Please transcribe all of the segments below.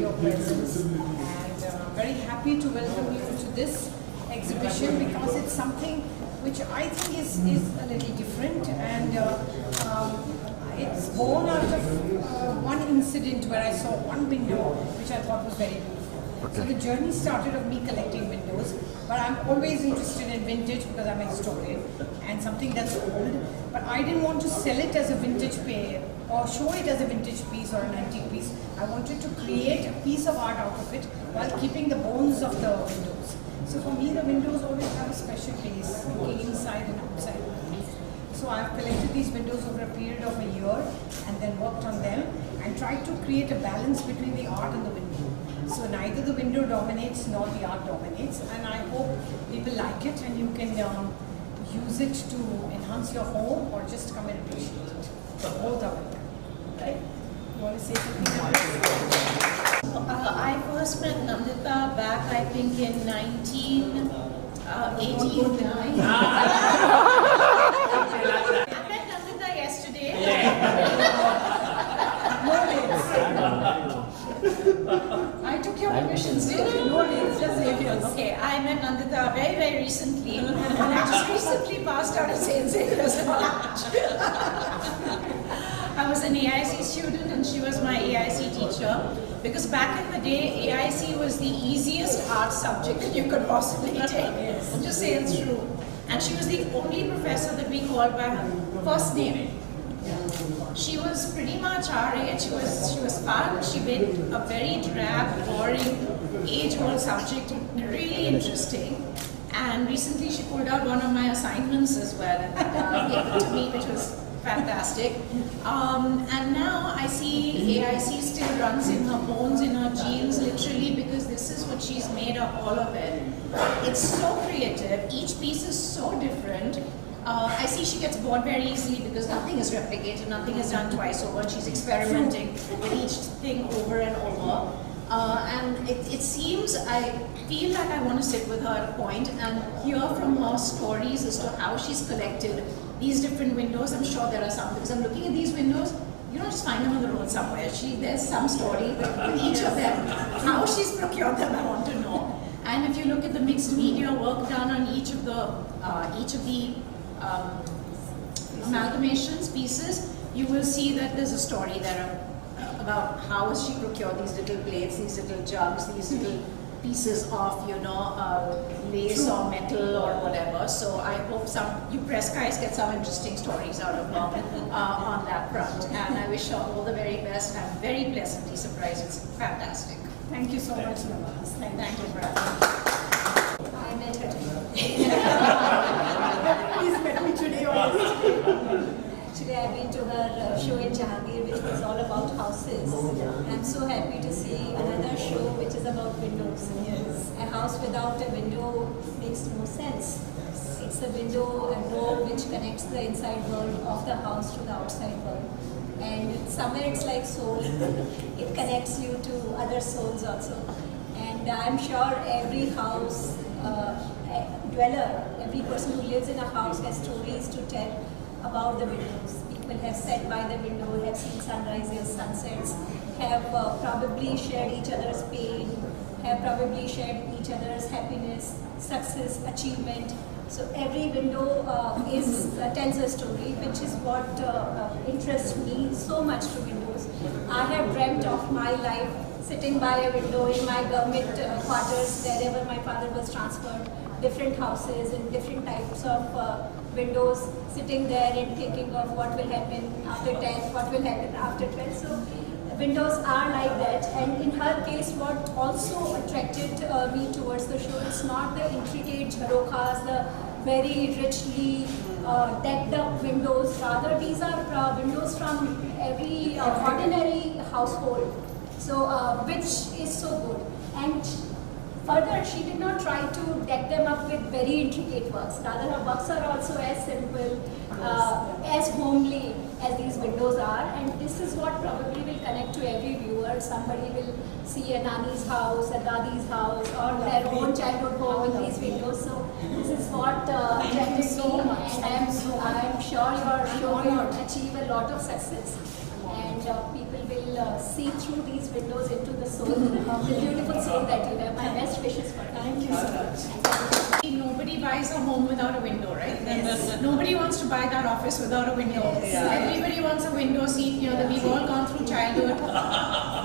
your presence, and very happy to welcome you to this exhibition because it's something which I think is a little different, and it's born out of one incident where I saw one window which I thought was very beautiful. Okay. So the journey started of me collecting windows, but I'm always interested in vintage because I'm a historian and something that's old, but I didn't want to sell it as a vintage pair or show it as a vintage piece or an antique piece. I wanted to create a piece of art out of it while keeping the bones of the windows. So for me, the windows always have a special place, inside and outside. So I've collected these windows over a period of a year and then worked on them and tried to create a balance between the art and the window. So neither the window dominates nor the art dominates, and I hope people like it and you can use it to enhance your home or just come and appreciate it. So both are welcome. Okay? You want to say something else? I first met Nandita back, I think, in 1989. I met Nandita yesterday. I took your permissions, did you? No, it's just Xavier's. Okay, I met Nandita very, very recently, and I just recently passed out of St. Xavier's College. I was an AIC student and she was my AIC teacher, because back in the day, AIC was the easiest art subject that you could possibly take. I'm just saying it's true. And she was the only professor that we called by her first name. She was pretty much our age. She was fun. She made a very drab, boring, age-old subject really interesting. And recently she pulled out one of my assignments as well and gave it to me, which was fantastic. And now I see AIC still runs in her bones, in her genes, literally, because this is what she's made of, all of it. It's so creative. Each piece is so different. I see she gets bored very easily because nothing is replicated, nothing is done twice over. She's experimenting with each thing over and over. And it seems, I feel like I want to sit with her at a point and hear from her stories as to how she's collected these different windows. I'm sure there are some, because I'm looking at these windows, you don't just find them on the road somewhere. There's some story with each of them. How she's procured them, I want to know. And if you look at the mixed media work done on each of the amalgamations, pieces, you will see that there's a story there about how has she procured these little plates, these little jugs, these little pieces of, lace or metal or whatever. So I hope you press guys get some interesting stories out of her on that front. And I wish her all the very best. I'm very pleasantly surprised. It's fantastic. Thank you so much, Navas. Thank you for having me. I met her today. He's met me today already. Today I've been to her show in Jahangir, which was all about houses. I'm so happy to see another show which is about windows. Yes. A house without a window makes no sense. It's a window, a door which connects the inside world of the house to the outside world. And somewhere it's like soul. It connects you to other souls also. And I'm sure every house dweller, every person who lives in a house has stories to tell about the windows. People have sat by the window, have seen sunrises, sunsets, have probably shared each other's pain, have probably shared each other's happiness, success, achievement. So every window tells a story, which is what interests me so much to windows. I have dreamt of my life sitting by a window in my government quarters, wherever my father was transferred, different houses and different types of windows, sitting there and thinking of what will happen after 10th, what will happen after 12th. So windows are like that, and in her case what also attracted me towards the show is not the intricate jharokas, the very richly decked up windows, rather these are windows from every ordinary household, so which is so good. And further, she did not try to deck them up with very intricate works. Rather, her works are also as simple, as homely as these windows are. And this is what probably will connect to every viewer. Somebody will see a Nani's house, a Dadi's house, or their own childhood home in these windows. So this is what Thank you so much. And I'm sure your show will achieve a lot of success. And people will see through these windows into the soul, the beautiful soul that you have. My best wishes for you. Thank you so much. Nobody buys a home without a window, right? Nobody wants to buy that office without a window. Everybody wants a window seat. You know, that we've all gone through childhood.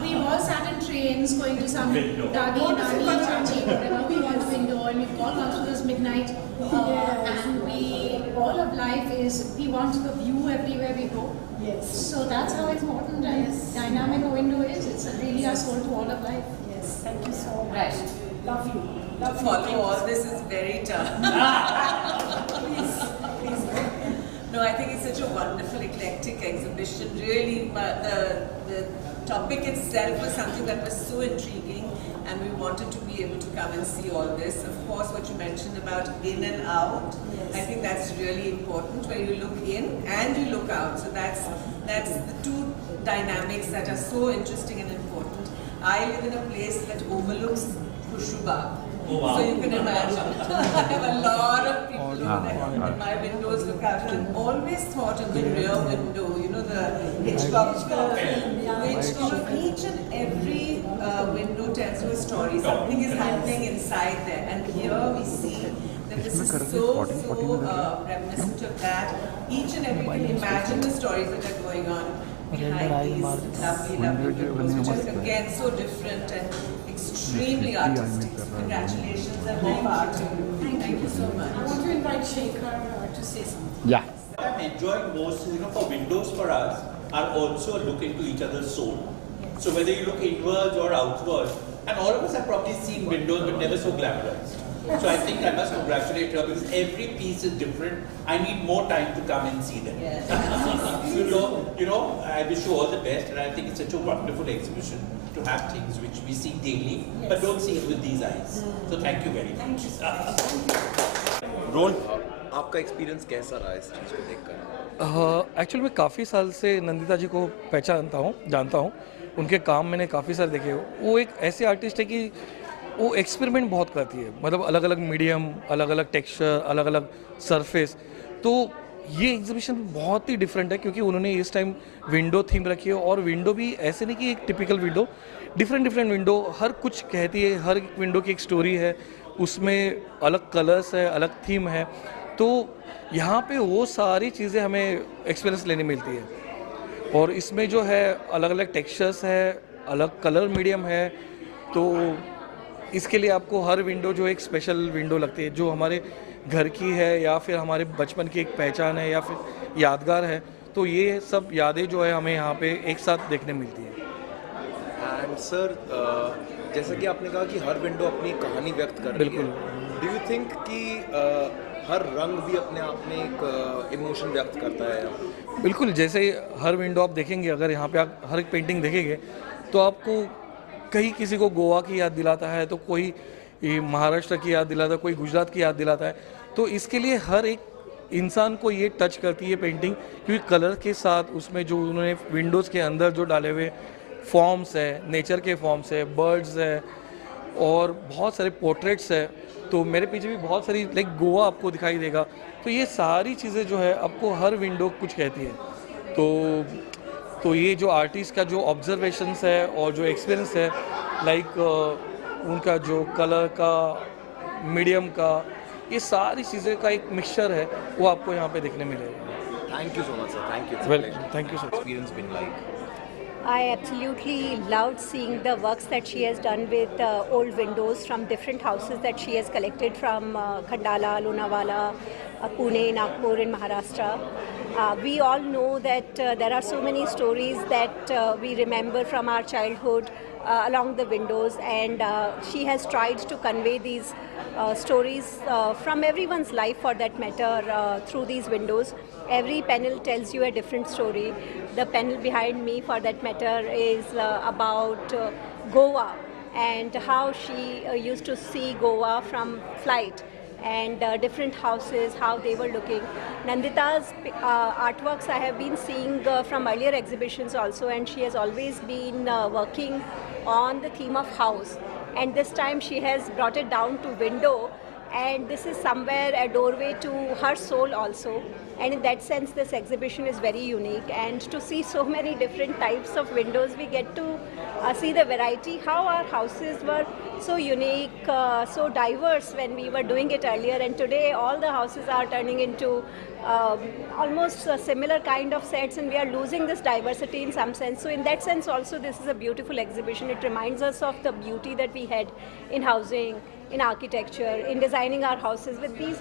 We've all sat in trains going to some dadi, nani, chachi, whatever. We want a window, and we've all gone through this midnight. And all of life is we want the view everywhere we go. Yes. So that's how important and dynamic a window is. It's really our soul to all of life. Yes, thank you so much. Right. Love you. To follow all this is very tough. Please. No, I think it's such a wonderful, eclectic exhibition. Really, the topic itself was something that was so intriguing, and we wanted to be able to come and see all this. Of course, what you mentioned about in and out, I think that's really important, where you look in and you look out. So that's the two dynamics that are so interesting and important. I live in a place that overlooks Khushubagh. Oh, wow. So you can imagine. I have a lot of people that my windows look out. And I've always thought of the rear window, you know, the Hitchcock film, which each and every window tells you a story. Something is happening inside there. And here we see that this is so reminiscent of that. Each and every can imagine the stories that are going on behind these lovely windows, which are again so different and extremely artistic. Congratulations and more power to you. Thank you so much. I want to invite Shekhar to say something. Yeah. What I'm enjoying most, for windows for us are also a look into each other's soul. So whether you look inwards or outwards, and all of us have probably seen windows but never so glamorized. So I think I must congratulate her because every piece is different. I need more time to come and see them. Yes. I wish you all the best, and I think it's such a wonderful exhibition to have things which we see daily, but don't see it with these eyes. So thank you very much. Role आपका experience कैसा रहा इस चीज़ को देखकर? Actually मैं काफ़ी साल से नंदिता जी को जानता हूँ उनके काम मैंने काफ़ी सारे देखे हो। वो एक ऐसे आर्टिस्ट है कि वो एक्सपेरिमेंट बहुत करती है, मतलब अलग अलग मीडियम, अलग अलग टेक्सचर, अलग अलग सरफेस। तो ये एग्जीबिशन बहुत ही डिफरेंट है क्योंकि उन्होंने इस टाइम विंडो थीम रखी है, और विंडो भी ऐसे नहीं कि एक टिपिकल विंडो, डिफरेंट विंडो हर कुछ कहती है, हर विंडो की एक स्टोरी है, उसमें अलग कलर्स है, अलग थीम है। तो यहाँ पे वो सारी चीज़ें हमें एक्सपीरियंस लेने मिलती है, और इसमें जो है अलग अलग टेक्सचर्स है, अलग कलर मीडियम है। तो इसके लिए आपको हर विंडो जो एक स्पेशल विंडो लगती है, जो हमारे घर की है या फिर हमारे बचपन की एक पहचान है या फिर यादगार है। तो ये सब यादें जो है हमें यहाँ पे एक साथ देखने मिलती है। एंड सर, जैसा कि आपने कहा कि हर विंडो अपनी कहानी व्यक्त करती है, बिल्कुल। डू यू थिंक कि हर रंग भी अपने आप में एक इमोशन व्यक्त करता है? बिल्कुल, जैसे हर विंडो आप देखेंगे, अगर यहाँ पे आप हर एक पेंटिंग देखेंगे तो आपको कहीं किसी को गोवा की याद दिलाता है, तो कोई महाराष्ट्र की याद दिलाता है, कोई गुजरात की याद दिलाता है। तो इसके लिए हर एक इंसान को ये टच करती है पेंटिंग, क्योंकि कलर के साथ उसमें जो उन्होंने विंडोज़ के अंदर जो डाले हुए फॉर्म्स है, नेचर के फॉर्म्स है, बर्ड्स है, और बहुत सारे पोर्ट्रेट्स है। तो मेरे पीछे भी बहुत सारी लाइक गोवा आपको दिखाई देगा। तो ये सारी चीज़ें जो है आपको हर विंडो कुछ कहती है। तो ये जो आर्टिस्ट का जो ऑब्जर्वेशंस है और जो एक्सपीरियंस है, लाइक उनका जो कलर का, मीडियम का, ये सारी चीज़ें का एक मिक्सचर है, वो आपको यहाँ पे देखने मिलेगा। Thank you so much sir, thank you. Well, thank you sir. Experience been like? I absolutely loved seeing the works that she has done with old windows from different houses that she has collected from Khandala, Lonavala, Pune, Nagpur in Maharashtra. We all know that there are so many stories that we remember from our childhood along the windows, and she has tried to convey these stories from everyone's life for that matter through these windows. Every panel tells you a different story. The panel behind me for that matter is about Goa and how she used to see Goa from flight, and different houses, how they were looking. Nandita's artworks I have been seeing from earlier exhibitions also, and she has always been working on the theme of house. And this time she has brought it down to window, and this is somewhere a doorway to her soul also. And in that sense, this exhibition is very unique. And to see so many different types of windows, we get to see the variety, how our houses were so unique, so diverse when we were doing it earlier. And today, all the houses are turning into almost a similar kind of sets, and we are losing this diversity in some sense. So in that sense also, this is a beautiful exhibition. It reminds us of the beauty that we had in housing, in architecture, in designing our houses with these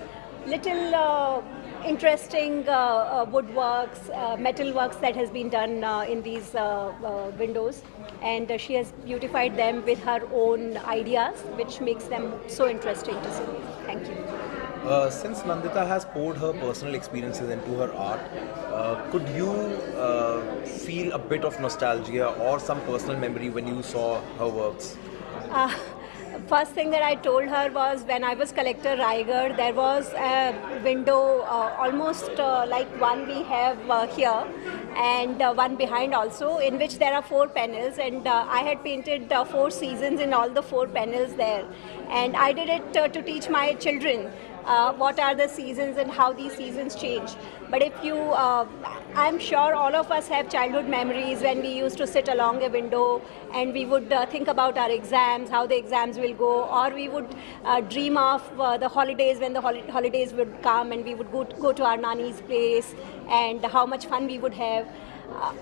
little interesting woodworks, metal works that has been done in these windows, and she has beautified them with her own ideas, which makes them so interesting to see. Thank you. Since Nandita has poured her personal experiences into her art, could you feel a bit of nostalgia or some personal memory when you saw her works? First thing that I told her was when I was collector Raigad, there was a window almost like one we have here, and one behind also, in which there are 4 panels, and I had painted 4 seasons in all the 4 panels there, and I did it to teach my children what are the seasons and how these seasons change. But if you, I'm sure all of us have childhood memories when we used to sit along a window and we would think about our exams, how the exams will go, or we would dream of the holidays, when the holidays would come and we would go to our nanny's place and how much fun we would have.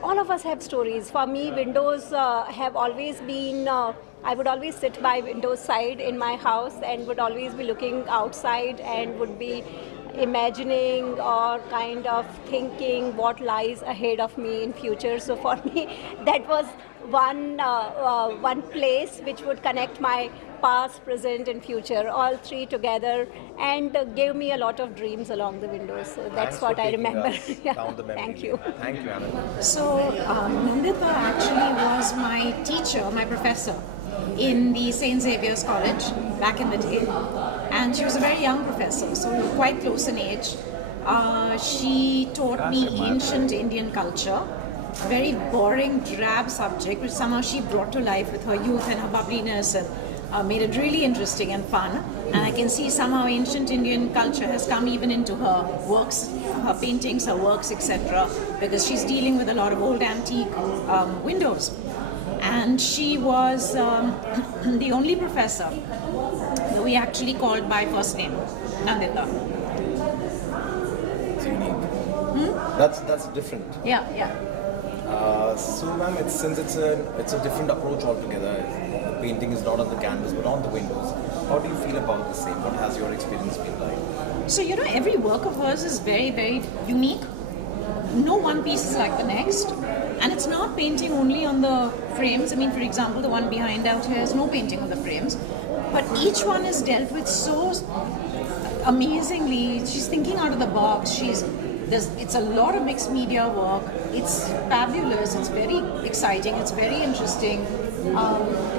All of us have stories. For me, windows have always been, I would always sit by window side in my house and would always be looking outside and would be imagining or kind of thinking what lies ahead of me in future. So for me, that was one place which would connect my past, present and future, all 3 together, and gave me a lot of dreams along the windows. So that's what I remember. Yeah. Thank you. Thank you, Anna. So Nandita actually was my teacher, my professor in the St. Xavier's College back in the day, and she was a very young professor, so we were quite close in age. She taught me ancient Indian culture, very boring, drab subject, which somehow she brought to life with her youth and her bubbliness, and made it really interesting and fun. And I can see somehow ancient Indian culture has come even into her works, her paintings, her works, etc., because she's dealing with a lot of old antique windows. And she was the only professor that we actually called by first name, Nandita. It's unique. That's different. Yeah, yeah. So, ma'am, since it's a different approach altogether. The painting is not on the canvas but on the windows. How do you feel about the same? What has your experience been like? So every work of hers is very, very unique. No one piece is like the next, and it's not painting only on the frames. I mean, for example, the one behind out here is no painting on the frames, but each one is dealt with so amazingly. She's thinking out of the box. It's a lot of mixed media work. It's fabulous. It's very exciting. It's very interesting,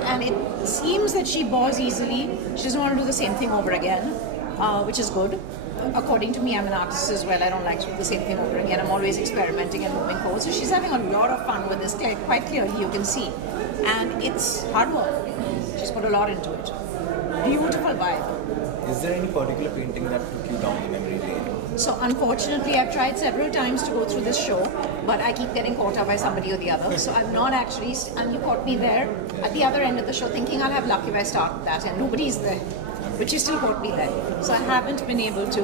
and it seems that she bores easily. She doesn't want to do the same thing over again, which is good. According to me, I'm an artist as well. I don't like to do the same thing over again. I'm always experimenting and moving forward. So she's having a lot of fun with this, quite clearly you can see. And it's hard work. She's put a lot into it. Beautiful vibe. Is there any particular painting that took you down the memory lane? So unfortunately, I've tried several times to go through this show, but I keep getting caught up by somebody or the other. So I'm not actually, and you caught me there at the other end of the show thinking I'll have luck if I start that, and nobody's there. But you still caught me there. So I haven't been able to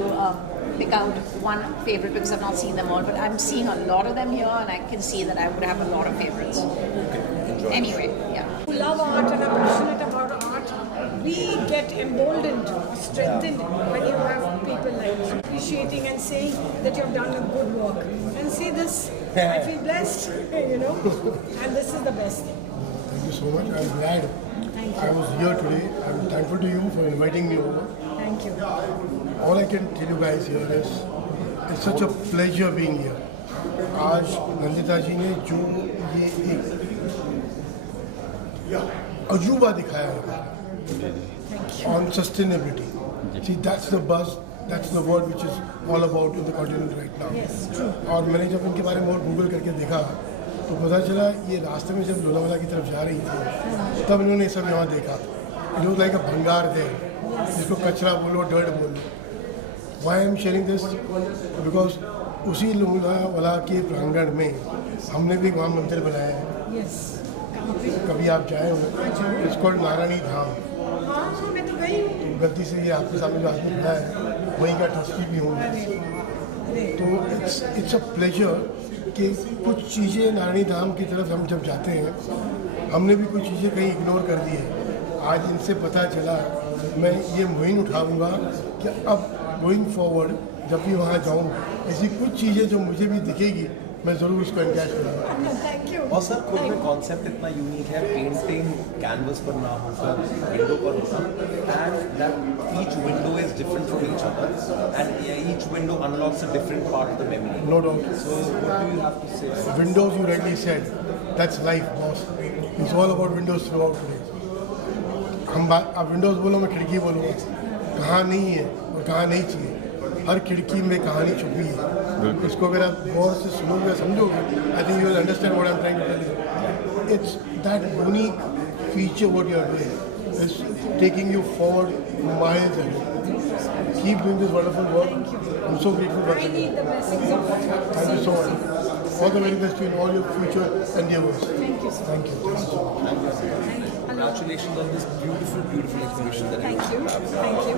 pick out one favorite because I've not seen them all, but I'm seeing a lot of them here, and I can see that I would have a lot of favorites. Enjoy. Anyway, yeah. Who love art and are passionate about art, we get emboldened, strengthened when you have people like this appreciating and saying that you've done a good work. And say this, I feel blessed, and this is the best thing. Thank you so much. I'm glad I was here today. I'm thankful to you for inviting me over. Thank you. All I can tell you guys here is it's such a pleasure being here. आज नंदिता जी ने जो ये एक अजूबा दिखाया है on sustainability. See, that's the buzz, that's the word which is all about in the continent right now. Yes, true. और मैंने जब इनके बारे में और गूगल करके देखा तो पता चला ये रास्ते में जब लोनावाला की तरफ जा रही थी तब इन्होंने सब यहाँ देखा. It was like a भंगार there, जिसको कचरा बोलो, dirt बोलो. Why I'm sharing this? Because उसी लोनावाला के प्रांगण में हमने भी वहाँ मंदिर बनाया है। यस, कहाँ पे? कभी आप जाए हो, इसको नारायणी धाम। हाँ, मैं तो गई हूँ। गलती से ये आपके सामने जो आदमी खड़ा है वहीं का ट्रस्टी भी हूँ। तो इट्स अ प्लेजर कि कुछ चीज़ें नारायणी धाम की तरफ हम जब जाते हैं, हमने भी कुछ चीज़ें कहीं इग्नोर कर दी है। आज इनसे पता चला, मैं ये मुहिम उठाऊंगा कि अब गोइंग फॉरवर्ड जब भी वहाँ जाऊँ, ऐसी कुछ चीज़ें जो मुझे भी दिखेगी मैं ज़रूर उसको एनकैश करूँगा। Thank you. और सर खुद में कॉन्सेप्ट इतना यूनिक है, पेंटिंग कैनवस पर ना होकर विंडो पर होना, and that each window is different from each other and each window unlocks a different part of the memory. No doubt. So what do you have to say? Windows, you rightly said, that's life, boss. It's all about windows throughout today. हम बात, आप Windows बोलो, मैं खिड़की बोलूँगा, कहाँ नहीं है और कहाँ नहीं चाहिए। हर खिड़की में कहानी छुपी है। इसको अगर आप गौर से सुनोगे, समझोगे, I think you will understand what I am trying to tell you. It's that unique feature what you are doing is taking you forward miles ahead. Keep doing this wonderful work. I'm so grateful for I you. need the blessings of God. Thank you so much. All the very best to you in all your future endeavors. Thank you, sir. Thank you. Thank you so much. Thank you. Congratulations on this beautiful, beautiful exhibition that Thank you. Thank you.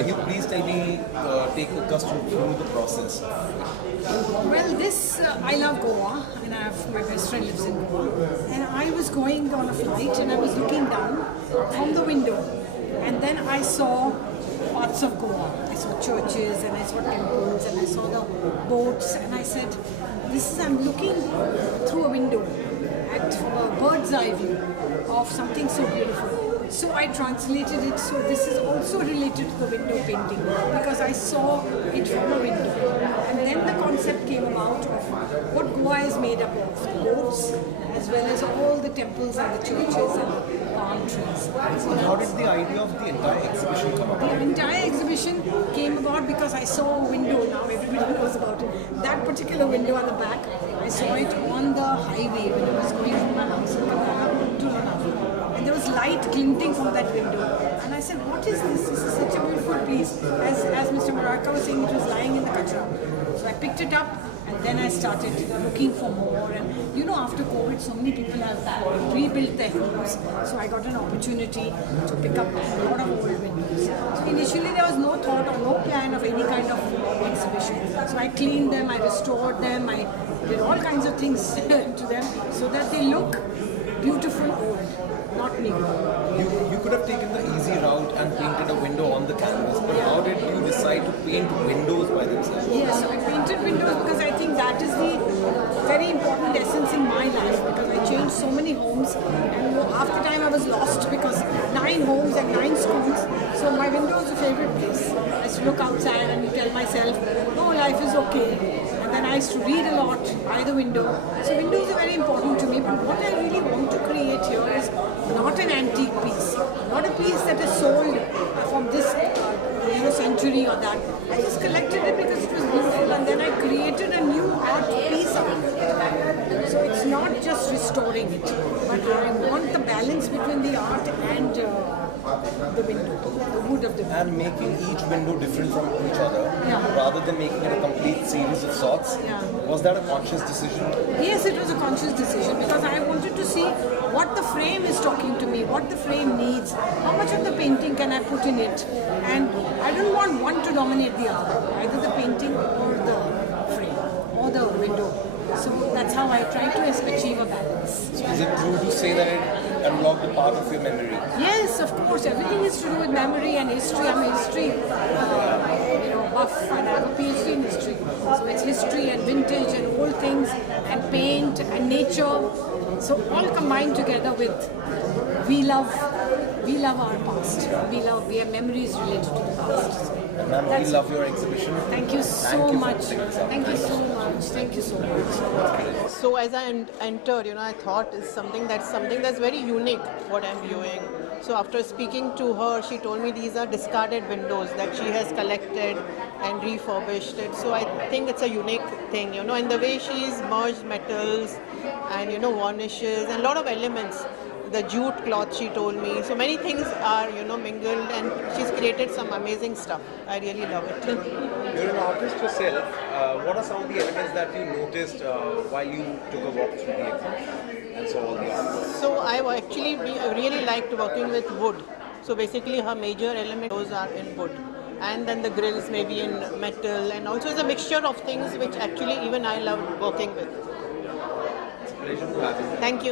Can you please tell me, take the customer through the process? Well, I love Goa, and my best friend lives in Goa. And I was going on a flight, and I was looking down from the window, and then I saw parts of Goa. I saw churches, and I saw temples, and I saw the boats, and I said, I'm looking through a window at a bird's eye view of something so beautiful. So I translated it, so this is also related to the window painting, because I saw it from a window. And then the concept came about of what Goa is made up of, the boats, as well as all the temples and the churches and the palm trees. So how did the idea of the entire exhibition come about? The entire exhibition came about because I saw a window, now everybody knows about it. That particular window at the back, I saw it on the highway when I was going from my house in Kannada to Lonavala. And there was light glinting from that window. And I said, what is this? This is such a beautiful piece. As Mr. Murarka was saying, it was lying in the kachra. So I picked it up, and then I started looking for more. And you know, after COVID, so many people have rebuilt their homes. So I got an opportunity to pick up a lot of old windows. So initially there was no thought or no plan of any kind of exhibition. So I cleaned them, I restored them, I did all kinds of things to them so that they look beautiful old, not new. You could have taken the easy route and painted a window on the canvas, but how did you decide to paint windows by themselves? Yes, so I painted windows because I think that is the very important essence in my life, because I changed so many homes, and half the time I was lost because 9 homes and 9 schools, so my window was a favorite place. I used to look outside and tell myself, no, life is okay. And then I used to read a lot by the window. So windows are very important to me, but what I really want to create here is not an antique piece, not a piece that is sold from this century or that. I just collected it because it was beautiful, and then I created a new art piece out of it. So it's not just restoring it, but I want the balance between the art and the window, the wood of the window. And making each window different from each other, rather than making it a complete series of sorts, was that a conscious decision? Yes, it was a conscious decision, because I wanted to see what the frame is talking to me, what the frame needs, how much of the painting can I put in it, and I don't want one to dominate the other, either the painting or the frame or the window. So that's how I try to achieve a balance. So is it true to say that it unlocked a part of your memory? Yes, of course. Everything is to do with memory and history. I'm a history buff, and I have a PhD in history. So it's history and vintage and old things and paint and nature. So all combined together with we love our past. We have memories related to the past. And ma'am, we love your exhibition. Thank you so Thank you for much. putting this up. Thank you so much. Thank you so much. So as I entered, I thought it's something that's very unique what I'm viewing. So after speaking to her, she told me these are discarded windows that she has collected and refurbished it. So I think it's a unique thing, and the way she's merged metals and varnishes and a lot of elements the jute cloth she told me. So many things are, mingled, and she's created some amazing stuff. I really love it. You're an artist yourself. What are some of the elements that you noticed while you took a walk through the exhibition and saw all the art? So I actually really liked working with wood. So basically her major elements are in wood. And then the grills maybe in metal, and also it's a mixture of things which actually even I love working with. It's a pleasure to have you. Thank you.